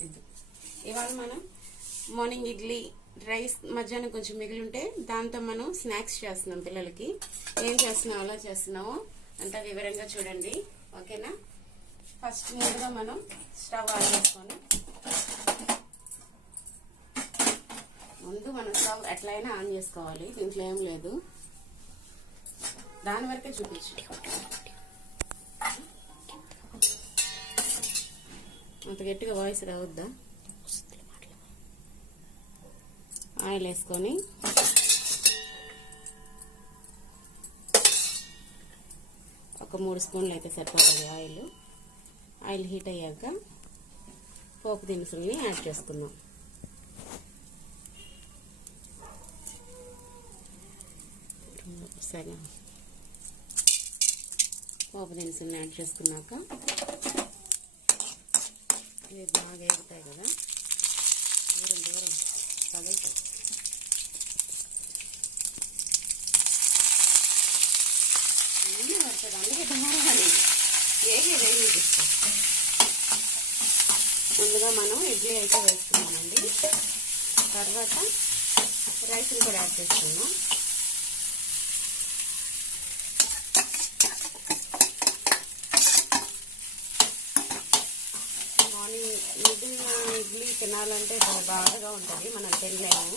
చూపిద్దాం. ఇవాళ మనం మార్నింగ్ ఇడ్లీ రైస్ మధ్యాహ్నం కొంచెం మిగిలి ఉంటే దాంతో మనం స్నాక్స్ చేస్తున్నాం. పిల్లలకి ఏం చేస్తున్నాం, అలా చేస్తున్నామో అంతా వివరంగా చూడండి. ఓకేనా? ఫస్ట్ ముందుగా మనం స్టవ్ ఆన్ చేసుకొని ముందు మనం స్టవ్ ఎట్లయినా ఆన్ చేసుకోవాలి. దీంట్లో ఏం లేదు, దాని వరకే చూపించు. అంత గట్టిగా వాయిస్ రావద్దా? ఆయిల్ వేసుకొని ఒక 3 స్పూన్లు అయితే సరిపోతుంది ఆయిల్ హీట్ అయ్యాక పోపు దినుసుల్ని యాడ్ చేసుకుందాం. సరే, పోపు దినుసుల్ని యాడ్ చేసుకున్నాక ఇవి బాగా ఎగుతాయి కదా, దూరం పగలుతాయి. అన్నీ పడుతుంది, అందుకే దారాలి వేగి తీస్తాం. ముందుగా మనం ఇడ్లీ అయితే వేసుకున్నామండి. తర్వాత రైస్ని కూడా యాడ్ చేసుకున్నాం. మిగిలిన ఇడ్లీ తినాలంటే చాలా బాధగా ఉంటుంది, మనం తినలేము.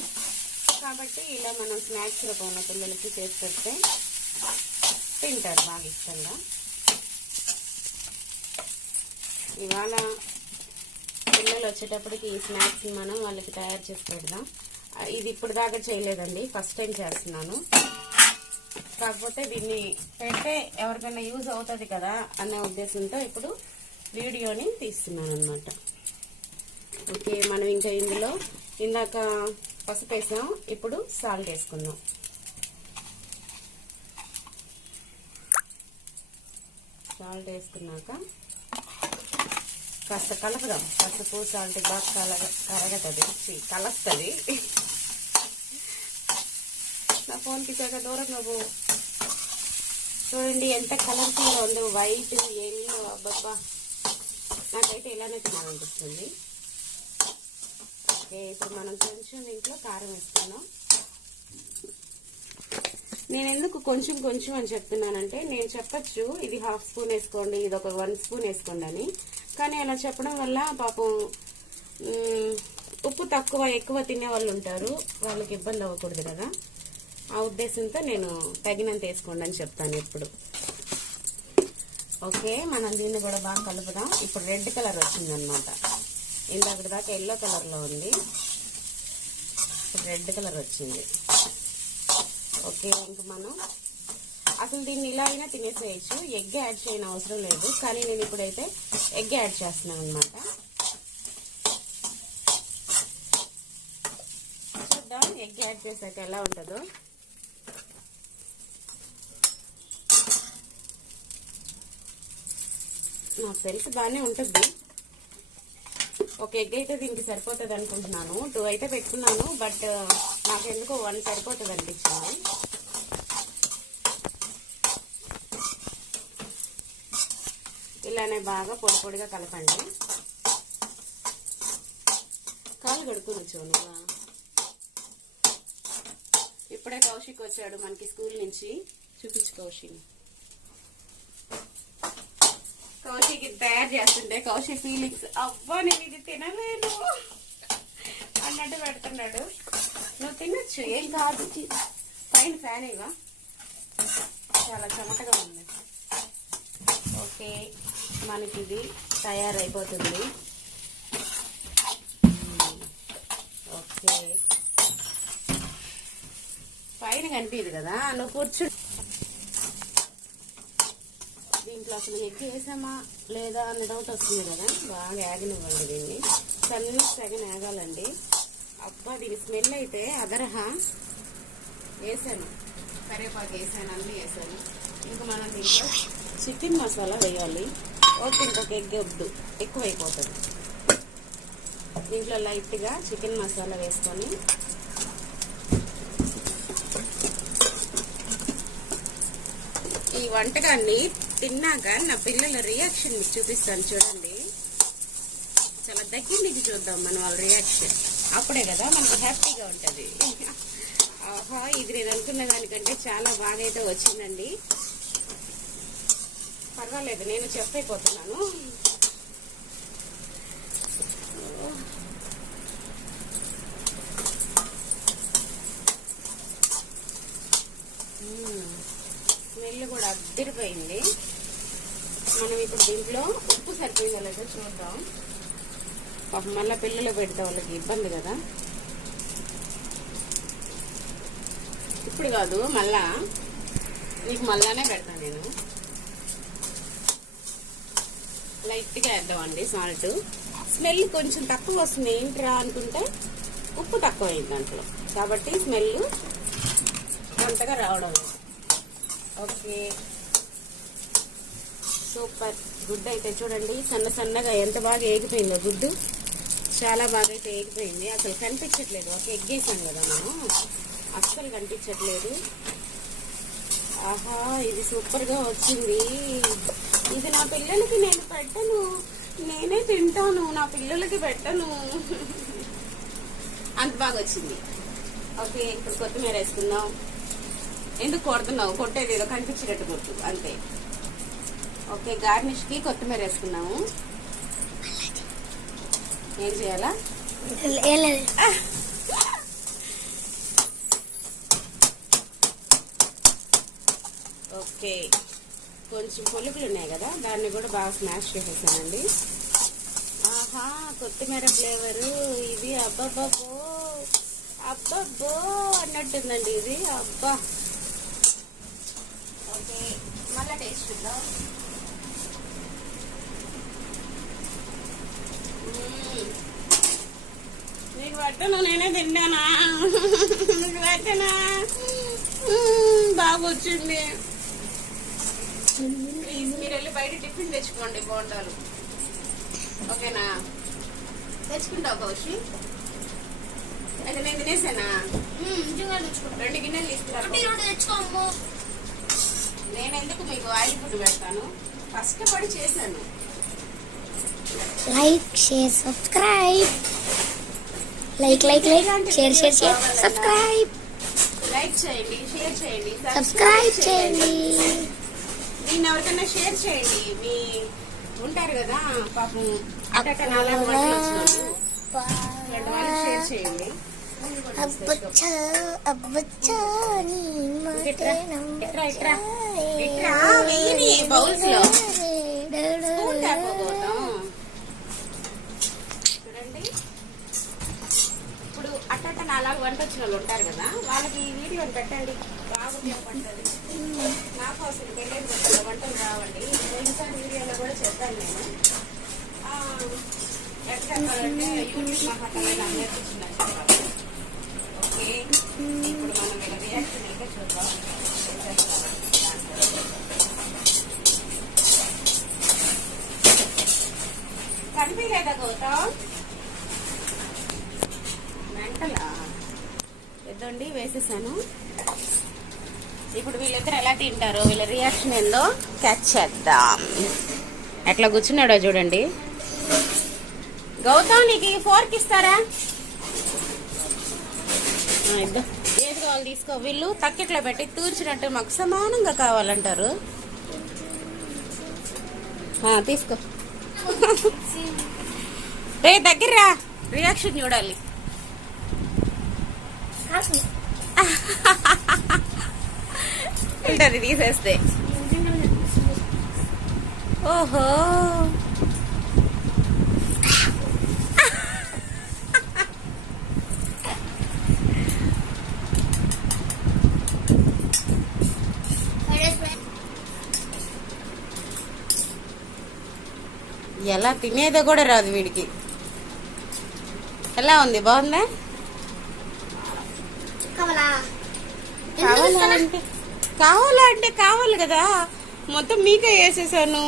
కాబట్టి ఇలా మనం స్నాక్స్ రూపంలో పిల్లలకి చేసి పెడితే తింటారు బాగా ఇష్టంగా. ఇవాళ పిల్లలు వచ్చేటప్పటికి ఈ స్నాక్స్ని మనం వాళ్ళకి తయారు చేసి పెడదాం. ఇది ఇప్పుడు దాకా చేయలేదండి, ఫస్ట్ టైం చేస్తున్నాను. కాకపోతే దీన్ని పెడితే ఎవరికైనా యూజ్ అవుతుంది కదా అనే ఉద్దేశంతో ఇప్పుడు వీడియోని తీస్తున్నాను అన్నమాట. ఓకే, మనం ఇంకా ఇందులో ఇందాక పసుపు వేసాం, ఇప్పుడు సాల్ట్ వేసుకుందాం. సాల్ట్ వేసుకున్నాక కాస్త కలుపుదాం. పసుపు సాల్ట్ బాగా కలుస్తుంది. నా ఫోన్కి చాలా దూరంగా పో. చూడండి ఎంత కలర్ఫుల్గా ఉంది, వైట్ ఎల్లో. అబ్బబ్బా, నాకైతే ఇలానే తినాలనిపిస్తుంది. ఓకే, ఇప్పుడు మనం కొంచెం దీంట్లో కారం వేసుకున్నాం. నేను ఎందుకు కొంచెం అని చెప్తున్నానంటే, నేను చెప్పచ్చు ఇది 1/2 స్పూన్ వేసుకోండి, ఇది ఒక 1 స్పూన్ వేసుకోండి అని. కానీ అలా చెప్పడం వల్ల పాపం ఉప్పు తక్కువ ఎక్కువ తినే వాళ్ళు ఉంటారు, వాళ్ళకి ఇబ్బంది అవ్వకూడదు కదా. ఆ ఉద్దేశంతో నేను తగినంత వేసుకోండి అని చెప్తాను ఎప్పుడు. ఓకే, మనం దీన్ని కూడా బాగా కలుపుదాం. ఇప్పుడు రెడ్ కలర్ వచ్చిందనమాట. ఇందాక దాకా ఎల్లో కలర్లో ఉంది, ఇప్పుడు రెడ్ కలర్ వచ్చింది. ఓకే, ఇంక మనం అసలు దీన్ని ఇలా అయినా తినేసేయచ్చు, ఎగ్ యాడ్ చేయని అవసరం లేదు. కానీ నేను ఇప్పుడైతే ఎగ్ యాడ్ చేస్తున్నాను అనమాట. చూద్దాం ఎగ్ యాడ్ చేశాక ఎలా ఉంటుందో. నాకు తెలిసి బాగానే ఉంటుంది. ఒక ఎగ్ అయితే దీనికి సరిపోతుంది అనుకుంటున్నాను. 2 అయితే పెట్టుకున్నాను, బట్ నాకెందుకో 1 సరిపోతుంది అనిపించింది. ఇలానే బాగా పొడిగా కలపండి. కాలు కడుక్కుని చూనుగా. ఇప్పుడే కౌశిక్ వచ్చాడు మనకి స్కూల్ నుంచి. చూపించు కౌశిక్. కౌశిక్ ఇది తయారు చేస్తుంటే కౌశిక్ ఫీలింగ్స్, అవ్వా నేను ఇది తినలేను అన్నట్టు పెడుతున్నాడు. నువ్వు తినచ్చు, ఏం కాదు. పైన ఫ్యాన్ ఇవా, చాలా చెమటగా ఉంది. ఓకే, మనకి ఇది తయారైపోతుంది. ఓకే, పైన కనిపించదు కదా, నువ్వు కూర్చో. దీంట్లో అసలు ఎగ్ వేసామా లేదా అన్న డౌట్ వస్తుంది కదా. బాగా యాగనివ్వండి దీన్ని, సగం యాగాలండి. అబ్బా, దీని స్మెల్ అయితే అదరహా. వేసాను, కరివేపాకు వేసాను, అన్నీ వేసాను. ఇంకా మనం దీంట్లో చికెన్ మసాలా వేయాలి. ఓకే, ఇంకొక ఎగ్ వద్దు, ఎక్కువైపోతుంది. దీంట్లో లైట్గా చికెన్ మసాలా వేసుకొని ఈ వంటకాన్ని తిన్నాక నా పిల్లల రియాక్షన్ మీకు చూపిస్తాను చూడండి. చాలా అలా దగ్గర నుంచి చూద్దాం మనం వాళ్ళ రియాక్షన్. అప్పుడే కదా మనకు హ్యాపీగా ఉంటుంది. ఆహా, ఇది నేను అనుకున్న దానికంటే చాలా బాగా అయితే వచ్చిందండి. పర్వాలేదు, నేను చెఫ్ అయిపోతున్నాను. స్మెల్ కూడా అద్దరిపోయింది. మనం ఇప్పుడు దీంట్లో ఉప్పు సరిపోయిందో లేదో చూద్దాం. పాపం మళ్ళీ పిల్లలు పెడితే వాళ్ళకి ఇబ్బంది కదా. ఇప్పుడు కాదు, మళ్ళా నీకు మళ్ళానే పెడతాను నేను. లైట్గా వేద్దామండి సాల్ట్. స్మెల్ కొంచెం తక్కువ వస్తుంది ఏంట్రా అనుకుంటే ఉప్పు తక్కువ అయింది దాంట్లో, కాబట్టి స్మెల్ అంతగా రావడం. Okay, super. గుడ్డు అయితే చూడండి సన్న సన్నగా ఎంత బాగా ఏగిపోయిందో. గుడ్డు చాలా బాగా అయితే ఏగిపోయింది. అసలు కనిపించట్లేదు. ఒక ఎగ్ వేసాం కదా మనం, అస్సలు కనిపించట్లేదు. ఆహా, ఇది సూపర్గా వచ్చింది. ఇది నా పిల్లలకి నేను పెట్టను, నేనే తింటాను, నా పిల్లలకి పెట్టను. అంత బాగా వచ్చింది. ఓకే, ఇప్పుడు కొత్తిమీర వేసుకుందాం. ఎందుకు కొడుతున్నావు? కొట్టేది ఏదో కనిపించేటట్టు కొట్టు అంతే. ఓకే, గార్నిష్కి కొత్తిమీర వేసుకున్నాము. ఏం చేయాలా? ఓకే, కొంచెం పొలుకులు ఉన్నాయి కదా, దాన్ని కూడా బాగా స్మాష్ చేసేసానండి. ఆహా, కొత్తిమీర ఫ్లేవరు ఇది. అబ్బబ్బో అబ్బబ్బో అన్నట్టుందండి ఇది. అబ్బా, ఓకే, మళ్ళా టేస్ట్ చూద్దాం. నీకు పెట్టను, నేనే తిన్నానా? నీకు పెట్టనా? బాగా వచ్చింది. ప్లీజ్ మీరు వెళ్ళి బయట టిఫిన్ తెచ్చుకోండి, బోండాలు. ఓకేనా? తెచ్చుకుంటావు కౌశి? అయితే నేను తినేసానా? 2 గిన్నెలు తీసుకురా. నేను ఎందుకు మీకు ఆయిల్ ఫుడ్ పెడతాను? కష్టపడి చేశాను. Like, share, subscribe. Like share subscribe. Like చేయండి, షేర్ చేయండి, సబ్స్క్రైబ్ చేయండి. నేను ఎవరికైనా షేర్ చేయండి. మీ ఉంటారు కదా పాపం అట్ట 4 వంటలు వచ్చినట్టు ఇలాంటి వాళ్ళకి షేర్ చేయండి. బౌల్స్ లో చూడండి. ఇప్పుడు అట్ట 4 వంట వచ్చిన వాళ్ళు ఉంటారు కదా, వాళ్ళకి ఈ వీడియోని పెట్టండి, బాగా ఉపయోగపడుతుంది. నాకు అసలు పెళ్ళేది కొత్తలో వంటలు రావండి. పోయినసారి వీడియోలో కూడా చెప్పాను నేను. ఎట్లా చెప్పాలంటే యూట్యూబ్ మాకు అట్లా నేర్పించిందని చెప్పాలి. ఓకే, ఇప్పుడు మనం ఇలా రియాక్షన్ అయితే చూద్దాం. కనిపించలేదా గౌతమ్? మెంటలా? ఎద్దండి, వేసేసాను. ఇప్పుడు వీళ్ళిద్దరు ఎలా తింటారో, వీళ్ళ రియాక్షన్ ఏందో క్యాచ్ చేద్దాం. ఎట్లా కూర్చున్నాడో చూడండి. గౌతమ్, నీకు ఫోర్క్ ఇస్తారా? ఏది కావాలి తీసుకో. వీళ్ళు తక్కెట్లో పెట్టి తూర్చినట్టు మాకు సమానంగా కావాలంటారు. తీసుకో. రే దగ్గర రియాక్షన్ చూడాలి. ఉంటుంది తీసేస్తే. ఓహో, ఎలా తినేదో కూడా రాదు వీడికి. ఎలా ఉంది? బాగుందా? కావాలంటే కావాలి కదా, మొత్తం మీకే వేసేసాను.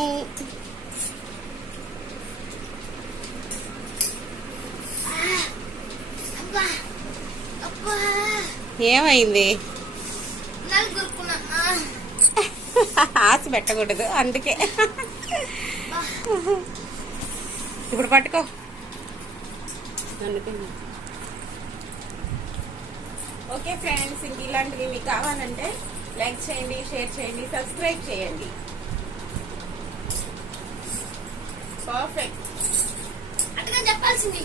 ఏమైంది? ఆశ పెట్టకూడదు అందుకే. ఇప్పుడు పట్టుకో. ఓకే ఫ్రెండ్స్, ఇంక ఇలాంటివి మీకు కావాలంటే లైక్ చేయండి, షేర్ చేయండి, సబ్స్క్రైబ్ చేయండి. పర్ఫెక్ట్ అట్టుగా చెప్పాల్సింది